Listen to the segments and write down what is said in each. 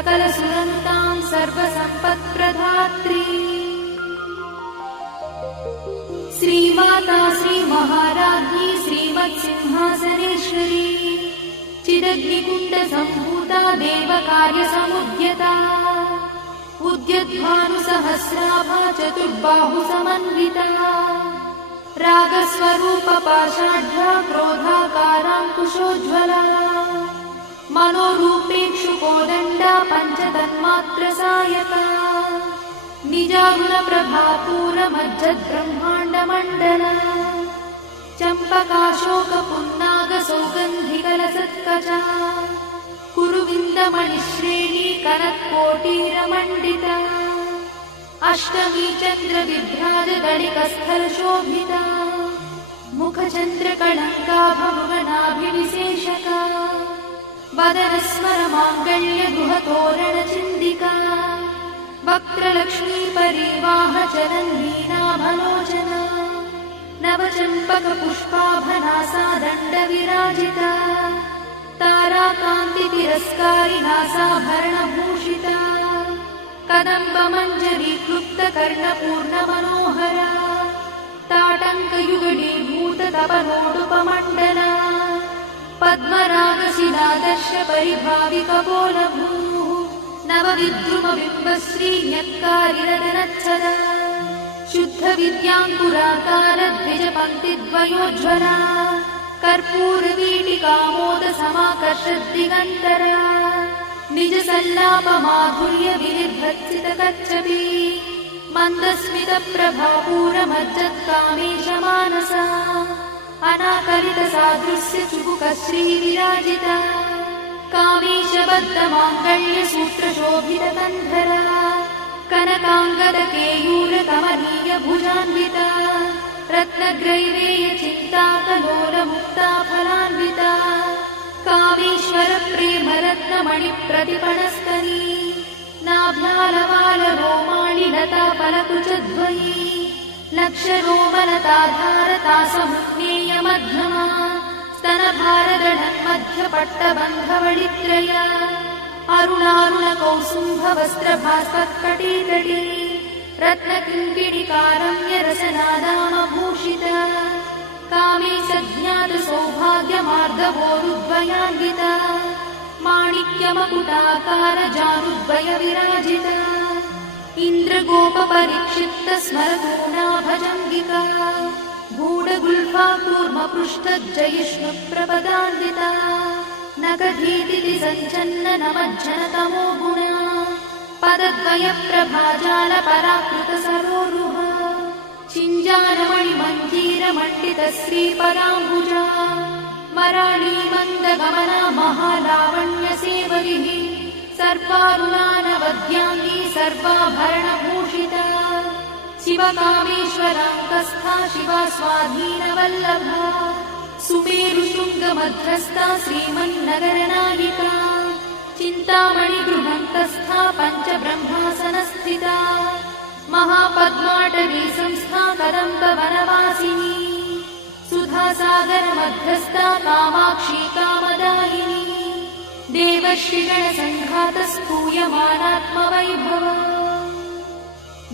सकलसुरन्तां सर्वसम्पत्प्रदात्री श्रीमाता श्रीमहाराज्ञी श्रीमत्सिंहासनेश्वरी चिदग्निकुण्डसम्भूता देवकार्यसमुद्यता उद्यद्भानुसहस्राभा चतुर्बाहुसमन्विता रागस्वरूपपाषाढ्या क्रोधाकाराङ्कुशोज्ज्वला मनोरूपेक्षुकोदण्डा पञ्चतन्मात्रसायका निजागुणप्रभापूरमज्जद्ब्रह्माण्डमण्डला चम्पकाशोकपुन्नागसौगन्धिकलसत्कचा कुरुविन्दमणिश्रेणी कनत्कोटीरमण्डिता अष्टमी चन्द्रविभ्राजदलिकस्थलशोभिता मुखचन्द्रकलङ्का भुवनाभिविशेषका वदनस्मरमाङ्गल्यगुहतोरणचिन्दिका वक्त्रलक्ष्मीपरिवाहचरन्नीनाभलोचना नवचम्पकपुष्पाभनासा दण्डविराजिता ताराकान्तितिरस्कारिनासाभरणभूषिता कदम्बमञ्जरीक्लुप्तकर्णपूर्णमनोहरा ताटङ्कयुगलीभूततपनोडुपमण्डला पद्मरागशिलादर्शपरिभाविकपोलभूः नवविद्रुमबिम्बश्रीन्यक्कारिरदनच्छदा शुद्धविद्याङ्कुराकारद्विजपङ्क्तिद्वयोज्ज्वला कर्पूरवीटिकामोदसमाकर्षद्दिगन्तरा निजसल्लापमाधुर्यविनिर्भर्सितकच्छपी मन्दस्मितप्रभापूरमज्जत्कामेशमानसा अनाकलितसादृश्यचुबुकश्रीविराजिता कामेशबद्धमाङ्गल्यसूत्रशोभितकन्धरा कनकाङ्गदकेयूरकमनीयभुजान्विता रत्नग्रैवेयचिन्ताकलोलमुक्ताफलान्विता कामेश्वरप्रेमरत्नमणिप्रतिपणस्तनी नाभ्यालवालरोमाणिलताफलकुचध्वयी लक्षरोमलताधारतासमुज्ञेयमध्यमा स्तनभारदढन्मध्यपट्टबन्धवळित्रया अरुणारुणकौसुम्भवस्त्रभास्वत्कटीतटी रत्नकिङ्किणिकारम्यरसनादामभूषिता कामे सज्ञातसौभाग्यमार्गवोरुद्वयान्विता माणिक्यमकुटाकारजानुद्वयविराजिता इन्द्रगोपपरिक्षिप्तस्मरतूणाभजङ्गिका गूढगुल्फा कूर्मपृष्ठज्जयिष्णुप्रपदान्विता नखधीतिथि सञ्चन्ननमज्जनतमो गुणा पदद्वयप्रभाजालपराकृतसरोरुहा चिञ्जानमणिमञ्जीरमण्डितश्रीपदाम्बुजा मराळीमन्दगमना महालावण्यसेवरिः सर्वारुणानवद्याङ्गी सर्वाभरणभूषिता शिवकामेश्वराङ्कस्था शिवा स्वाधीनवल्लभा सुमेरुशृङ्गमध्यस्था श्रीमन्नगरनायिका चिन्तामणिगृहन्तस्था पञ्चब्रह्मासनस्थिता महापद्माटवी संस्था कदम्बवनवासिनी सुधासागरमध्यस्था कामाक्षी कामदायिनी देवर्षिगणसङ्घातस्तूयमानात्मवैभवा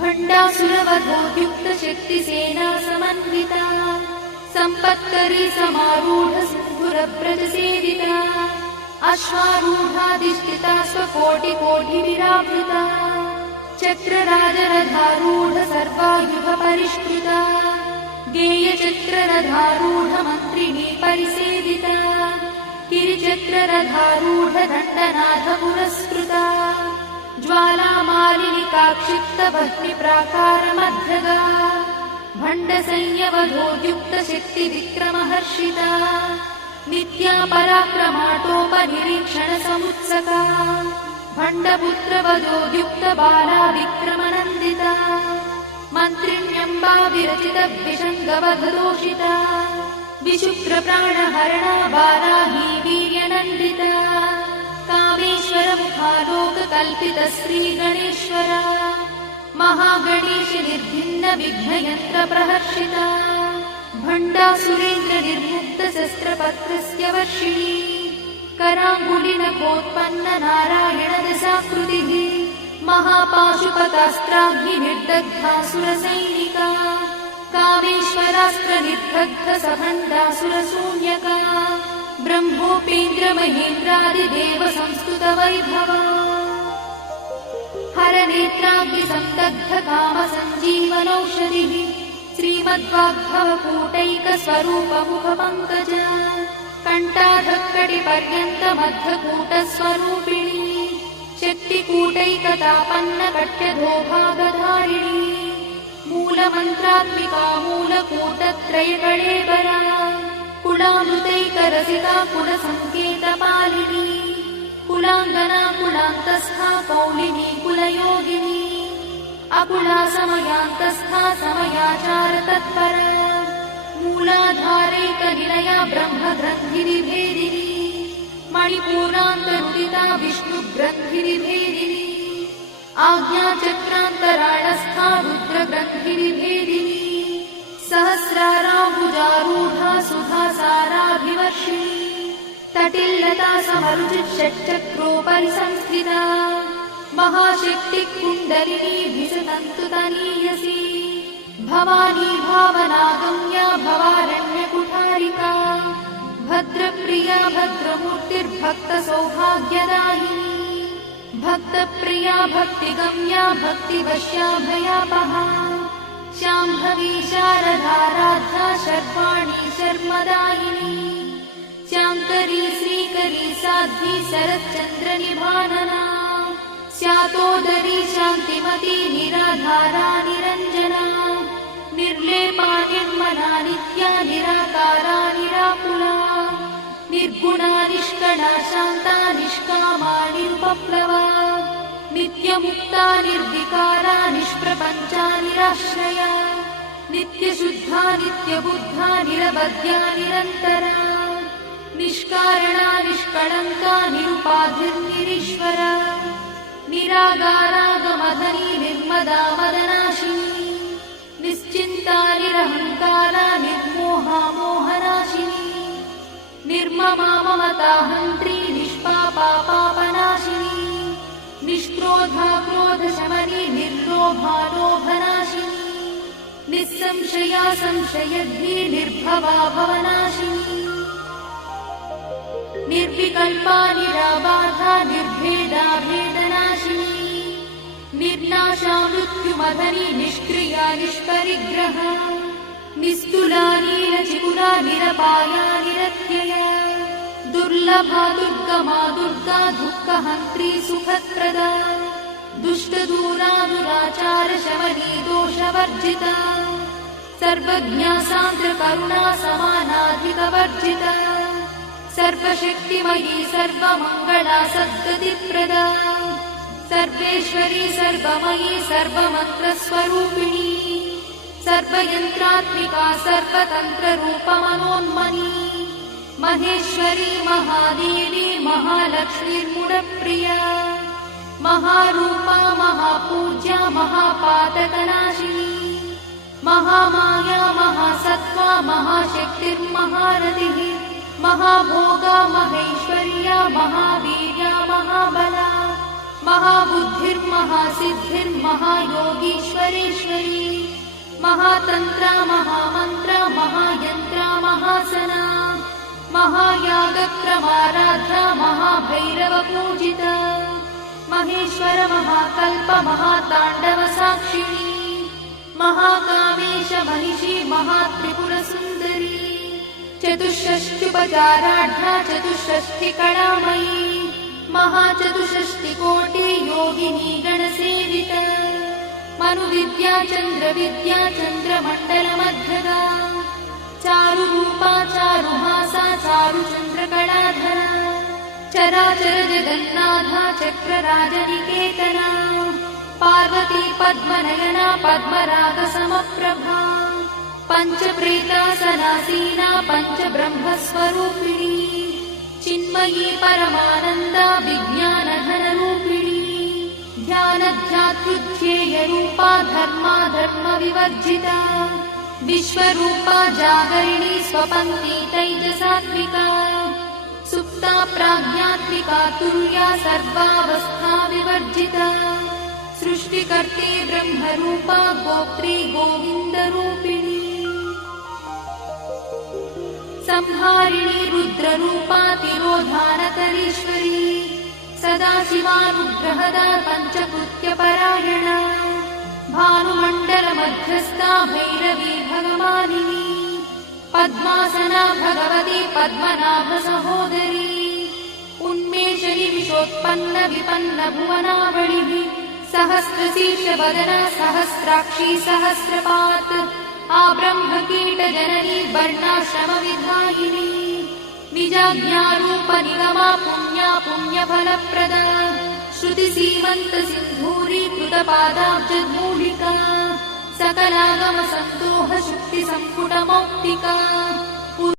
भण्डासुरवधोद्युक्तशक्तिसेना समन्विता सम्पत्करी समारूढसिन्धुरव्रजसेविता अश्वारूढाधिष्ठिता स्वकोटिकोटिविरावृता चक्रराजरथारूढ सर्वायुधपरिष्कृता गेयचक्ररथारूढमन्त्रिणी परिसेविता गिरिचक्ररथारूढदण्डनाथपुरस्कृता ज्वालामालिनिकाक्षिप्तभक्तिप्राकारमध्यगा भण्डसंयवधोद्युक्तशक्तिविक्रमहर्षिता नित्या पराक्रमाटोपनिरीक्षणसमुत्सका भण्डपुत्रवधोद्युक्तबाला विक्रमनन्दिता मन्त्रिण्यम्बाविरचितद्विषङ्गवधदोषिता विशुक्रप्राणहरणा बालाही वीर्यनन्दिता कामेश्वरमुखालोककल्पितश्रीगणेश्वरा महागणेशनिर्भिन्नविघ्नयन्त्रप्रहर्षिता भण्डासुरेन्द्रनिर्मुक्तशस्त्रपत्रस्य वर्षिणी कराङ्गुलिनखोत्पन्न नारायणदशाकृतिः महापाशुपतास्त्राग्निर्दग्धासुरसैनिका कामेश्वरास्त्रनिर्दग्धसभण्डासुरशून्यका ब्रह्मोपेन्द्रमहेन्द्रादिदेव संस्तुतवैभवा हरनेत्राग्निसन्दग्धकामसञ्जीवनौषधिः श्रीमद्वाग्भवकूटैकस्वरूपमुखपङ्कज कण्ठाधक्कटिपर्यन्तमद्धकूटस्वरूपिणी शक्तिकूटैकतापन्नकट्यधोभागधारिणी मूलमन्त्रात्मिका मूलकूटत्रयकळेबरा कुलामृतैकरसिका कुलसङ्केतपालिनी कुलाङ्गना कुलान्तस्था कौलिनी कुलयोगिनी अकुला समयान्तस्था समयाचारतत्परा मूलाधारैकनिलया ब्रह्मग्रन्थिनिभेदिनी मणिपूर्णान्तरुदिता विष्णुग्रन्थिनिभेदिनी आज्ञाचक्रान्तराळस्था रुद्रग्रन्थिनिभेदिनी सहस्राराम्बुजारूढा सुधासाराभिवर्षिणी तटिल्लता समरुचिषट्चक्रोपरि संस्थिता महाशक्तिकुण्डलिनी विसतन्तुतनीयसी भवानी भावनागम्या भवारण्यकुठारिका भद्रप्रिया भद्रमूर्तिर्भक्तसौभाग्यदायिनी भक्तप्रिया भक्तिगम्या भक्तिवश्या भयापहा शाम्भवी शारदाराध्या शर्वाणी शर्मदायिनी शाङ्करी श्रीकरी साध्वी शरच्चन्द्रनिभानना स्यातोदरी शान्तिमती निराधारा निरञ्जना निर्लेपा निर्मला नित्या निराकारा निराकुला निर्गुणा निष्कणा शान्ता निष्कामा निरुपप्लवा नित्यमुक्ता निर्विकारा निष्प्रपञ्चा निराश्रया नित्यशुद्धा नित्यबुद्धा निरवध्या निरन्तरा निष्कारणा निष्कळङ्का निरुपाधिर्निरीश्वरा निरागारागमधनी निर्मदा मदनाशिनी निश्चिन्ता निरहङ्कारा निर्मोहा मोहनाशिनी निर्ममा ममताहन्त्री निष्पापा पापनाशिनी निष्क्रोधा क्रोधशमनी निर्लोभा लोभनाशिनी निस्संशया संशयद्धी निर्भवा भवनाशिनी निर्विकल्पा निराबाधा निर्भेदा भेदनाशिनी निर्नाशा मृत्युमधनी निष्क्रिया निष्परिग्रहा निस्तुला नीलचिकुला निरपाया निरत्यया दुर्लभा दुर्गमा दुर्गा दुःखहन्त्री सुखप्रदा दुष्टदूरा दुराचारशमनी दोषवर्जिता सर्वज्ञा सान्द्रकरुणा समानाधिकवर्जिता सर्वशक्तिमयी सर्वमङ्गला सद्गतिप्रदा सर्वेश्वरी सर्वमयी सर्वमन्त्रस्वरूपिणी सर्वयन्त्रात्मिका सर्वतन्त्ररूपमनोन्मनी महेश्वरी महादेवी महालक्ष्मीर्मुडप्रिया महारूपा महापूज्या महापातकनाशिनी महामाया महासत्त्वा महाशक्तिर्महारथिः महाभोगा महेश्वर्या महावीर्या महाबला महाबुद्धिर्महासिद्धिर्महायोगीश्वरेश्वरी महातन्त्रा महामन्त्रा महायन्त्रा महासना महायागक्रमाराध्या महाभैरवपूजिता महेश्वर महाकल्प महाताण्डव साक्षिणी महाकामेश महिषी महात्रिपुरसुन्दरी चतुष्षष्ट्युपचाराढ्या चतुष्षष्टिकलामयी महाचतुष्षष्टिकोटि योगिनी गणसेविता मनुविद्या चन्द्रविद्या चन्द्रमण्डलमध्यगा चारुरूपा चारुहासा चारुचन्द्रकलाधरा चराचर जगन्नाथा चक्रराजनिकेतना पार्वती पद्मनयना पद्मरागसमप्रभा पञ्चप्रेतासनासीना पञ्चब्रह्मस्वरूपिणी चिन्मयी परमानन्दा विज्ञानघनरूपिणी ध्यानध्यात्रुध्येयरूपा धर्मा धर्मविवर्जिता विश्वरूपा जागरिणी स्वपन्ती तैजसात्विका सुप्ता प्राज्ञात्मिका तुर्या सर्वावस्था विवर्जिता सृष्टिकर्त्री ब्रह्मरूपा गोप्त्री गोविन्दरूपिणी संहारिणी रुद्ररूपा तिरोधानकरीश्वरी सदाशिवानुग्रहदा पञ्चकृत्यपरायणा भानुमण्डलमध्यस्था भैरवी भगवानिनी पद्मासना भगवती पद्मनाभसहोदरी उन्मेषनिविषोत्पन्न विपन्न भुवनावलिः सहस्रशीर्षवदना सहस्राक्षी सहस्रपात् आब्रह्मकीटजननी वर्णाश्रमविधायिनी निजाज्ञारूपनिगमा पुण्या पुण्यफलप्रदा श्रुतिसीमन्तसिन्धूरीकृतपादाब्जमूलिका सकलागमसन्दोहशुक्तिसम्पुटमौक्तिका